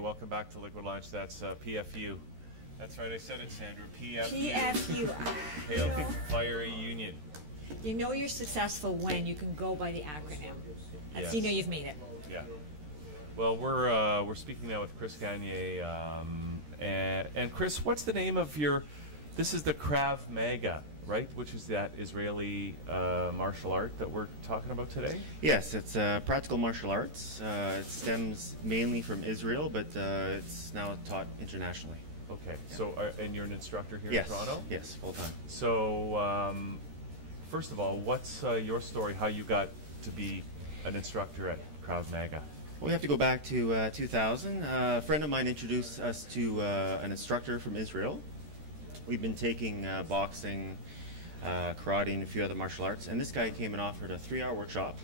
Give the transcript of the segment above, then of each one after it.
welcome back to Liquid Lunch. That's PFU. That's right, I said it, Sandra. PFU. PFU. Pale Fiery Union. You know you're successful when you can go by the acronym. That's, Yes. you know you've made it. Yeah. Well, we're speaking now with Chris Gagné, and Chris, what's the name of your? This is the Krav Maga, right? Which is that Israeli martial art that we're talking about today? Yes, it's practical martial arts. It stems mainly from Israel, but it's now taught internationally. Okay. Yeah. So, and you're an instructor here Yes. in Toronto? Yes, full time. So, first of all, what's your story? How you got to be an instructor at Krav Maga? Well, we have to go back to 2000. A friend of mine introduced us to an instructor from Israel. We've been taking boxing, karate, and a few other martial arts, and this guy came and offered a 3-hour workshop.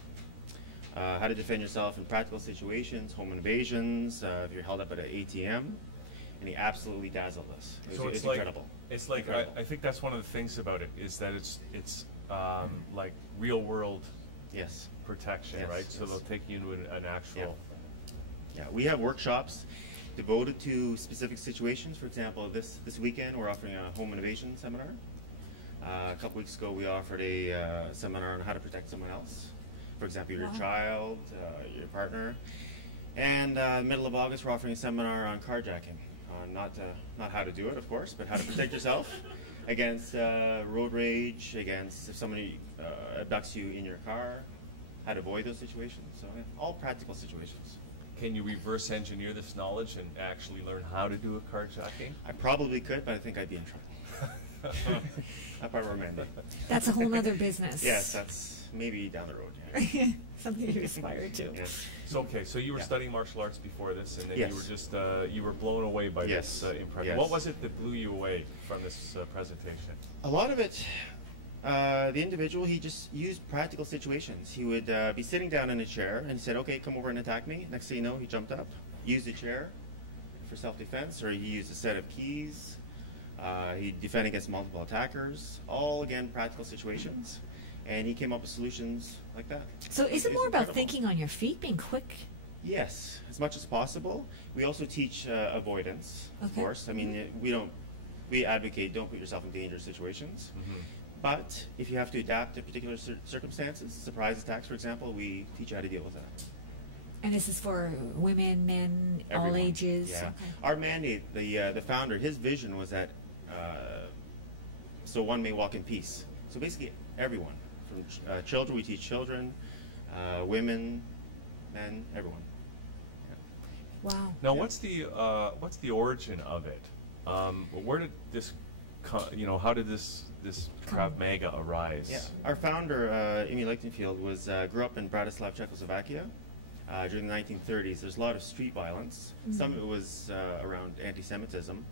How to defend yourself in practical situations, home invasions, if you're held up at an ATM, and he absolutely dazzled us. It was incredible. It's like I think that's one of the things about it is that it's like real world protection, yes, right? yes. So they'll take you into an actual. Yeah, we have workshops devoted to specific situations. For example, this weekend we're offering a home invasion seminar. A couple weeks ago we offered a seminar on how to protect someone else. For example, your child, your partner. And in the middle of August we're offering a seminar on carjacking. Not how to do it, of course, but how to protect yourself against road rage, against if somebody abducts you in your car, how to avoid those situations. So yeah, all practical situations. Can you reverse engineer this knowledge and actually learn how to do a carjacking? I probably could, but I think I'd be in trouble. Not part of our mandate. That's a whole other business. Yes, that's maybe down the road. Yeah. Something you aspire to. Yes. So okay, so you were studying martial arts before this, and then Yes. you were just you were blown away by this impression. Yes. What was it that blew you away from this presentation? A lot of it, the individual, he just used practical situations. He would be sitting down in a chair and said, okay, come over and attack me. Next thing you know, he jumped up, used the chair for self-defense, or he used a set of keys. He'd defend against multiple attackers, all, again, practical situations. And he came up with solutions like that. So is it more about thinking on your feet, being quick? Yes, as much as possible. We also teach avoidance, of course. I mean, we advocate don't put yourself in dangerous situations. Mm-hmm. But if you have to adapt to particular circumstances, surprise attacks, for example, we teach you how to deal with that. And this is for women, men, Everyone. all ages? Yeah. Okay. Our mandate, the founder, his vision was that so one may walk in peace. So basically everyone. From children, we teach children, women, men, everyone. Yeah. Wow. Now, what's the origin of it? Where did this, how did this Krav Maga arise? Yeah. Our founder, Amy Lichtenfield, grew up in Bratislava, Czechoslovakia. During the 1930s, there's a lot of street violence. Mm-hmm. Some of it was around anti-Semitism.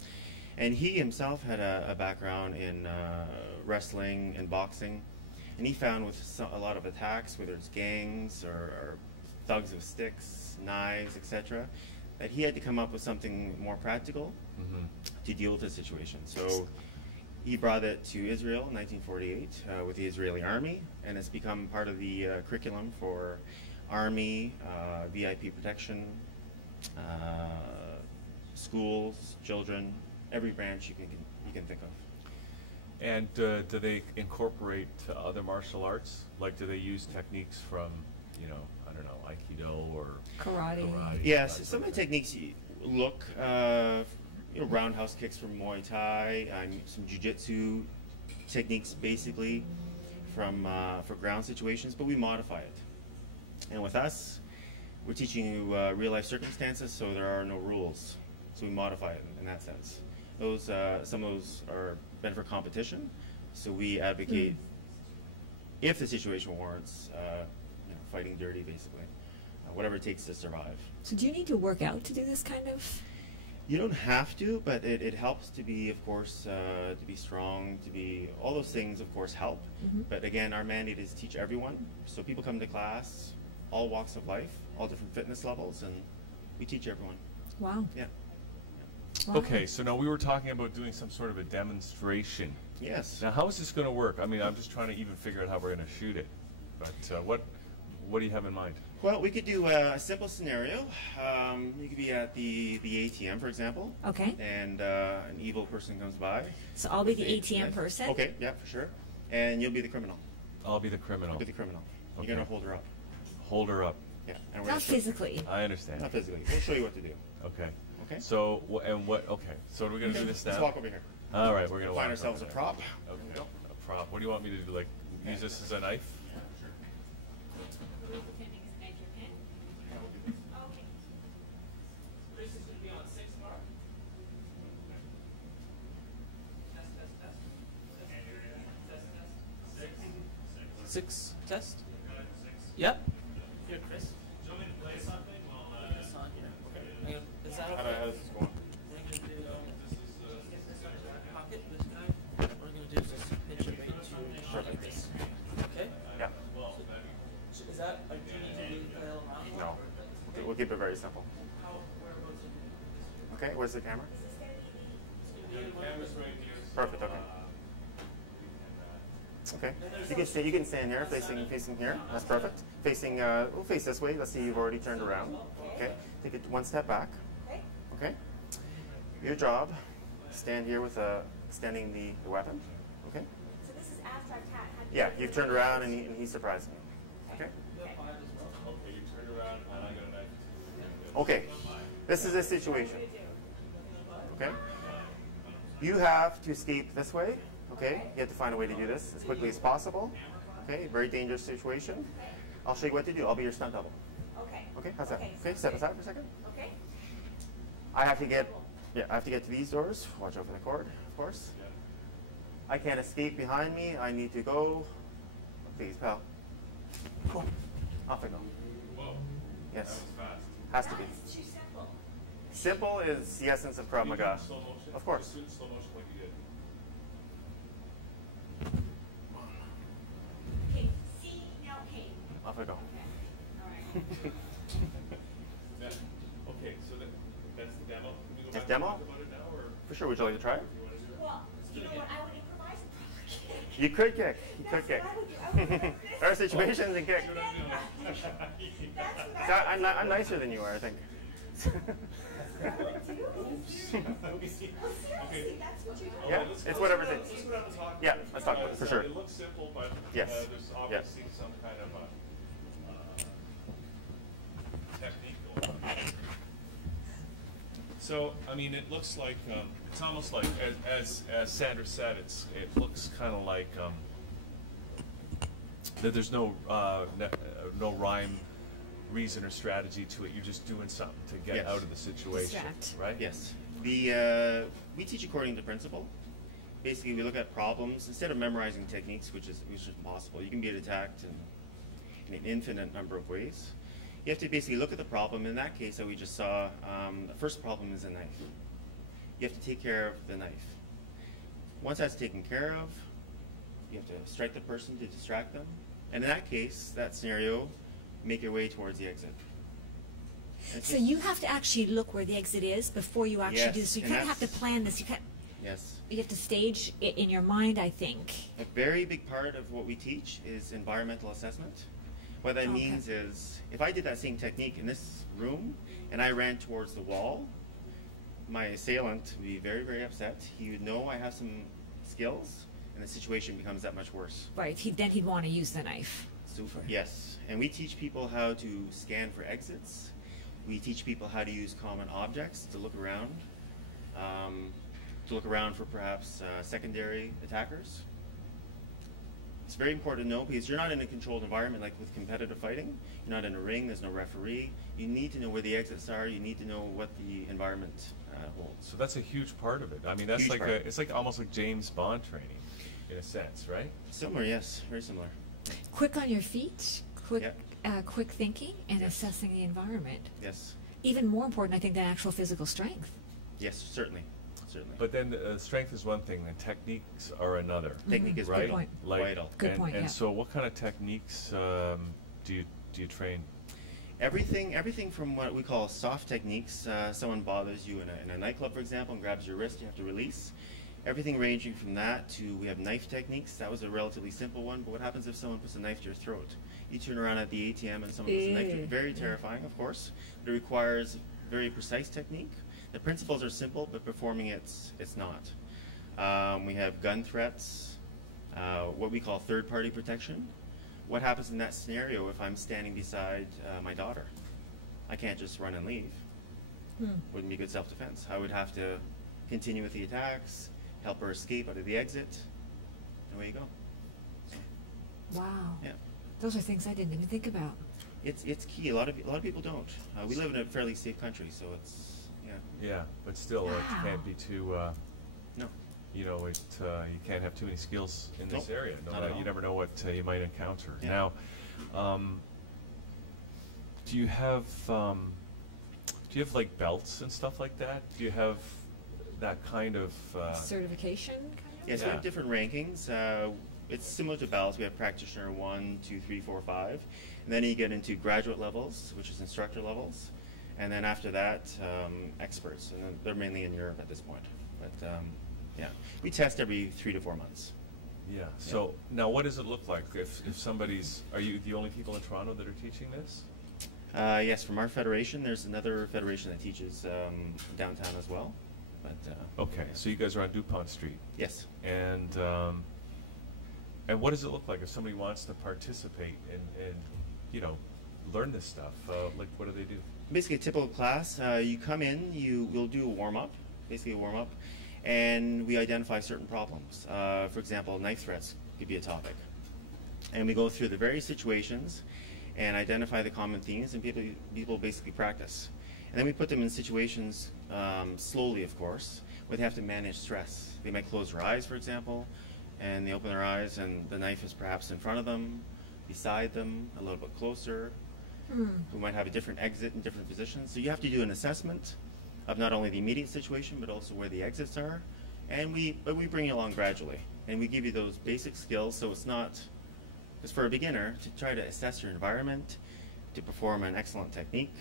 And he himself had a background in wrestling and boxing. And he found with a lot of attacks, whether it's gangs or thugs with sticks, knives, etc., that he had to come up with something more practical to deal with the situation. So he brought it to Israel in 1948 with the Israeli army, and it's become part of the curriculum for Army, VIP protection, schools, children, every branch you can think of. And do they incorporate other martial arts? Like, do they use techniques from, I don't know, Aikido or karate? Yes, some of the techniques look, roundhouse kicks from Muay Thai, some jiu-jitsu techniques basically for ground situations, but we modify it. And with us, we're teaching you real-life circumstances, so there are no rules. So we modify it in that sense. Some of those are meant for competition, so we advocate if the situation warrants, fighting dirty, basically, whatever it takes to survive. So do you need to work out to do this kind of? You don't have to, but it helps to be, of course, to be strong, all those things, of course, help. Mm-hmm. But again, our mandate is teach everyone. So people come to class, all walks of life, all different fitness levels, and we teach everyone. Wow. Yeah. Wow. Okay, so now we were talking about doing some sort of a demonstration. Yes. Now, how is this going to work? I mean, I'm just trying to even figure out how we're going to shoot it. But what do you have in mind? Well, we could do a simple scenario. You could be at the ATM, for example. Okay. And an evil person comes by. So I'll be the with a ATM knife. person. Okay, yeah, for sure. And you'll be the criminal. I'll be the criminal. You'll be the criminal. Okay. You're going to hold her up. Hold her up. Yeah. And we're Not gonna show- physically. I understand. Not physically. We'll show you what to do. Okay. Okay? So okay. So are we gonna do this now? Let's walk over here. All right, we're gonna Find walk ourselves a over prop. there. Okay. A prop. What do you want me to do? Like use this as a knife? Six test? Yep. Here, Chris. Do you want me to play something while it's on here? Okay. Is that How okay? does this go on? We're going to do get this out of your back pocket, this guy. What we're going to do is just pinch it right into your jaw like this. Okay? Yeah. So is that, do you need to really flail around? No. Okay, we'll keep it very simple. Whereabouts are you? Okay, where's the camera? Camera's right here. Perfect, okay. Okay. You can stand here, facing here. That's perfect. Facing, we'll face this way. Let's see, you've already turned around. Okay. Take it one step back. Okay. Your job, stand here with extending the weapon. Okay. So this is after I've had. Yeah, you've turned around and he surprised me. Okay. Okay, you turn around and I got a knife. Okay. This is a situation. Okay. You have to escape this way. Okay, you have to find a way to do this as quickly as possible. Okay, very dangerous situation. I'll show you what to do. I'll be your stunt double. Okay. Okay, how's that? Okay, Okay, step aside for a second. Okay. I have to get to these doors. Watch out for the cord, of course. I can't escape behind me. I need to go. Please, pal. Cool. Off I go. Whoa. Yes, Fast. has to be. It's too simple. Simple is the essence of Krav Maga. Slow motion? Of course. Do it in slow motion like you did. Okay. See, now pain. Off I go. All right. Yeah. Okay, so that's the demo. Can we go That's back demo? and talk about it now, or For sure. Would you like to try it? Well, you know what? I would improvise and probably kick. You could kick. You could That's kick. what I would do. I would go like this. There are situations and kick. And then that's what So I I'm nicer than you are, I think. would do. Well, seriously, that's what you do. Yeah, it's whatever it is. Let's go down and talk Yeah, about it, let's talk about it, for because, sure. It looks simple, but Yes. There's obviously some kind of technique going on. So, I mean, it looks like it's almost like, as Sandra said, it looks kind of like that. There's no no rhyme, reason, or strategy to it. You're just doing something to get Yes. out of the situation, Distract. right? Yes. We teach according to principle. Basically, we look at problems instead of memorizing techniques, which is impossible. You can be attacked in an infinite number of ways. You have to basically look at the problem. In that case that we just saw, the first problem is a knife. You have to take care of the knife. Once that's taken care of, you have to strike the person to distract them. And in that case, that scenario, make your way towards the exit. And So you have to actually look where the exit is before you actually do Yes, this. So you and kind of have to that's- plan this. Yes. You have to stage it in your mind, I think. A very big part of what we teach is environmental assessment. What that Okay. means is, if I did that same technique in this room and I ran towards the wall, my assailant would be very, very upset. He would know I have some skills, and the situation becomes that much worse. Right. Then he'd want to use the knife. Yes, and we teach people how to scan for exits. We teach people how to use common objects to look around, for perhaps secondary attackers. It's very important to know because you're not in a controlled environment like with competitive fighting. You're not in a ring, there's no referee. You need to know where the exits are, you need to know what the environment holds. So that's a huge part of it. I mean, that's Huge like part. it's like almost like James Bond training, in a sense, right? Similar, yes, very similar. Quick on your feet, quick, Yeah. quick thinking, and Yes. assessing the environment. Yes, Even more important, I think, than actual physical strength. yes, certainly, certainly. But then strength is one thing, and techniques are another. Technique is right? vital. point. Like, Vital. Good and, point, And yeah. so, what kind of techniques do you train? Everything from what we call soft techniques. Someone bothers you in a nightclub, for example, and grabs your wrist, you have to release. Everything ranging from that to, we have knife techniques. That was a relatively simple one, but what happens if someone puts a knife to your throat? You turn around at the ATM and someone puts a knife to you. Very terrifying, of course, but it requires very precise technique. The principles are simple, but performing it's not. We have gun threats, what we call third-party protection. What happens in that scenario if I'm standing beside my daughter? I can't just run and leave. Wouldn't be good self-defense. I would have to continue with the attacks, help her escape out of the exit. Away you go. So, Wow. yeah, Those are things I didn't even think about. it's key. A lot of people don't. We live in a fairly safe country, so it's Yeah, but still, it Wow. can't be too. no. You know, you can't have too many skills in this Nope, area. not at all. You never know what you might encounter. Yeah. Now, do you have like belts and stuff like that? Do you have that kind of? Certification, kind of? Yes, we Yeah. have different rankings. It's similar to belts. We have practitioner 1, 2, 3, 4, 5, and then you get into graduate levels, which is instructor levels, and then after that, experts, and then they're mainly in Europe at this point. But yeah, we test every 3 to 4 months. Yeah. So now, what does it look like if somebody's? Are you the only people in Toronto that are teaching this? Yes, from our federation, there's another federation that teaches downtown as well. But Okay. So you guys are on DuPont Street, yes. and what does it look like if somebody wants to participate and learn this stuff? Like, what do they do? Basically, a typical class, you come in, we'll do a warm-up, basically a warm-up, and we identify certain problems. For example, knife threats could be a topic. And we go through the various situations and identify the common themes, and people basically practice. And then we put them in situations, slowly of course, where they have to manage stress. They might close their eyes, for example, and they open their eyes and the knife is perhaps in front of them, beside them, a little bit closer. We might have a different exit in different positions. So you have to do an assessment of not only the immediate situation, but also where the exits are. And we bring you along gradually. And we give you those basic skills, so it's not, just for a beginner, to try to assess your environment, to perform an excellent technique,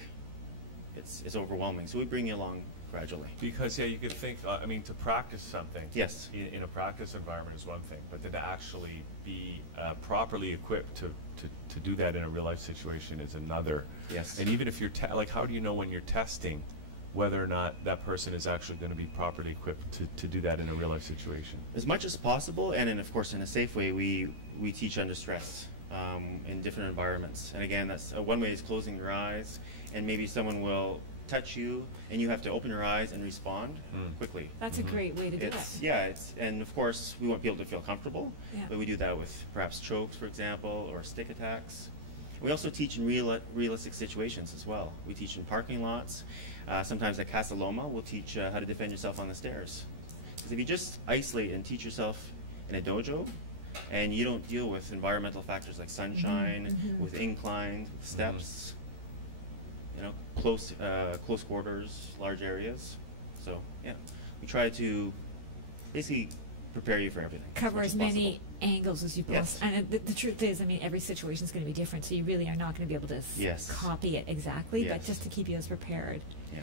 it's overwhelming. So we bring you along gradually. Because you could think. I mean, to practice something. Yes. In a practice environment is one thing, but then to actually be properly equipped to do that in a real life situation is another. Yes. And even if you're like, how do you know when you're testing whether or not that person is actually going to be properly equipped to do that in a real life situation? As much as possible, and then of course in a safe way, we teach under stress in different environments. And again, that's one way is closing your eyes, and maybe someone will touch you, and you have to open your eyes and respond quickly. That's a great way to do it. And of course we want people to feel comfortable, Yeah. but we do that with perhaps chokes, for example, or stick attacks. We also teach in realistic situations as well. We teach in parking lots. Sometimes at Casa Loma, we'll teach how to defend yourself on the stairs. Because if you just isolate and teach yourself in a dojo, and you don't deal with environmental factors like sunshine, with inclines, with steps, close quarters, large areas. So yeah, we try to basically prepare you for everything. Cover much as possible. many angles as you Yes. possibly. And the truth is, I mean, every situation is going to be different, so you really are not going to be able to Yes. copy it exactly, but Yes. just to keep you as prepared. Yeah.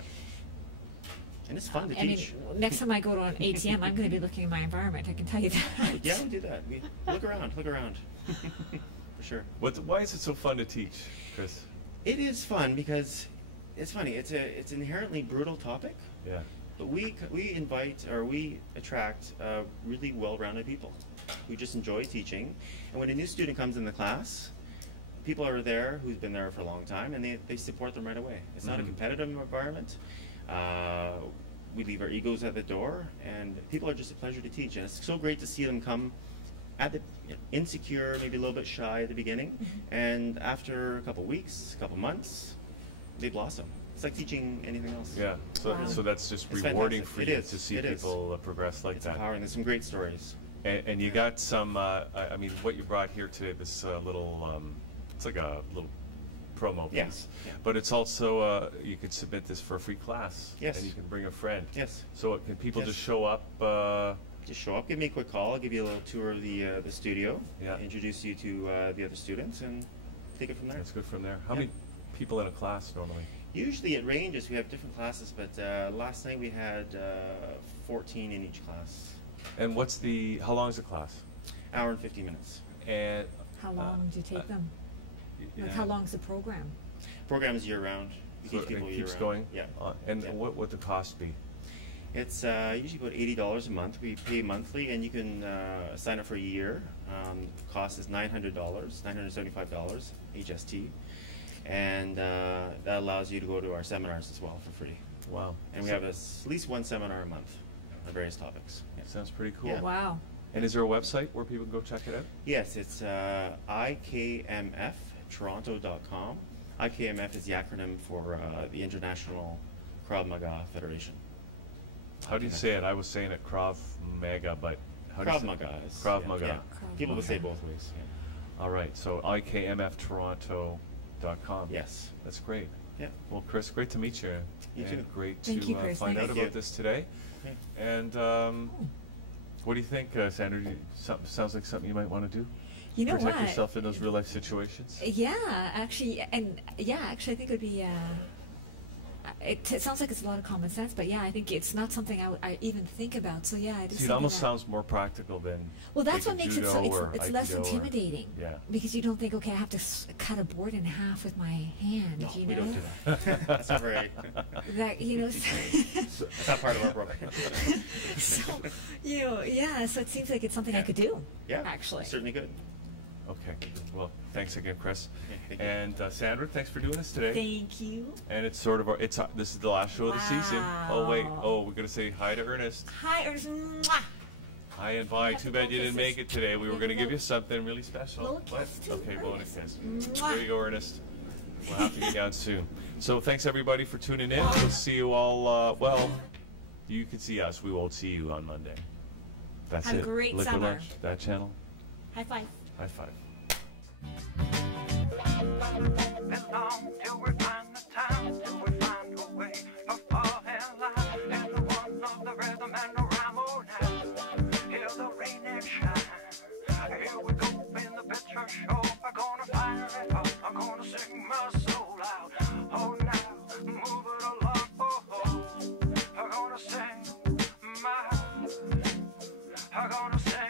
And it's fun to I mean, teach. next time I go to an ATM, I'm going to be looking at my environment. I can tell you that. Yeah, we do that. We look around, for sure. Why is it so fun to teach, Chris? It is fun because it's funny. It's an inherently brutal topic, Yeah. but we invite or we attract really well-rounded people who just enjoy teaching. And when a new student comes in the class, people are there who's been there for a long time, and they support them right away. It's not a competitive environment. We leave our egos at the door, and people are just a pleasure to teach. And it's so great to see them come at the insecure, maybe a little bit shy at the beginning, and after a couple weeks, a couple months, they blossom. It's like teaching anything else. Yeah. So Wow. so that's just It's rewarding fantastic. for It you is. to see It is. people progress like It's that. empowering. There's some great stories. And you got some. I mean, what you brought here today, this little. It's like a little promo Yeah. piece, Yeah. but it's also you could submit this for a free class. Yes. And you can bring a friend. Yes. So can people Yes. just show up? Just show up, give me a quick call. I'll give you a little tour of the studio. Yeah. Introduce you to the other students and take it from there. That's good from there. How Yeah. many people in a class normally? Usually it ranges. We have different classes, but last night we had 14 in each class. And how long is the class? Hour and 50 minutes. And How long do you take them? Like, yeah. how long's the program? Program is year-round. We So teach people it keeps year-round. going? Yeah. And Yeah. what would the cost be? It's usually about $80 a month. We pay monthly, and you can sign up for a year. Cost is $900, $975 HST, and that allows you to go to our seminars as well for free. Wow. And we have at least one seminar a month on various topics. Yeah. Sounds pretty cool. Yeah. Wow. And is there a website where people can go check it out? Yes, it's ikmftoronto.com. IKMF is the acronym for the International Krav Maga Federation. How do you say it? I was saying it Krav Maga, but how do you Krav say it? Maga is Krav yeah, Maga. yeah. Krav People will say Maga. both ways. Yeah. All right, so ikmftoronto.com. Yes. That's great. Yeah. Well, Chris, great to meet you. You and too. Great Thank to you, Chris. find Thank out you. about this today. Okay. And what do you think, Sandra? Sounds like something you might want to do? You know Protect what? yourself in those real life situations? Yeah, actually, I think it would be. It sounds like it's a lot of common sense, but yeah, I think it's not something I even think about. So yeah, See, it almost sounds more practical than. Well, that's like what a makes it so. judo It's or less aikido or- intimidating. Yeah. Because you don't think, okay, I have to cut a board in half with my hand. No, you we know? don't do that. That's not very. That you know. That's not part of our program. So yeah. So it seems like it's something I could do. Yeah. Actually. Certainly good. Okay. Well, thanks again, Chris. Yeah, thank you. And Sandra, thanks for doing this today. Thank you. And it's sort of this is the last show of the season. Oh wait, Wow. we're gonna say hi to Ernest. Hi, Ernest. Mwah. Hi and bye. Happy Too bad you didn't kisses. make it today. We were gonna give you something really special. Little What? kiss to Okay, bonus Ernest. kiss. Mwah. There you go, Ernest. We'll have to get you out soon. So thanks everybody for tuning in. We'll see you all. Well, you can see us. We won't see you on Monday. That's Have a it. great Liquor summer. Lunch, that channel. High five. High five. Belong till we find the time, till we find a way to fall in line. And the one of the rhythm and the rhyme all night. Hear the rain and shine. Here we go in the picture show. I'm gonna fire it up. I'm gonna sing my soul out. Oh, now move it along. Oh. I'm gonna sing my. I'm gonna sing.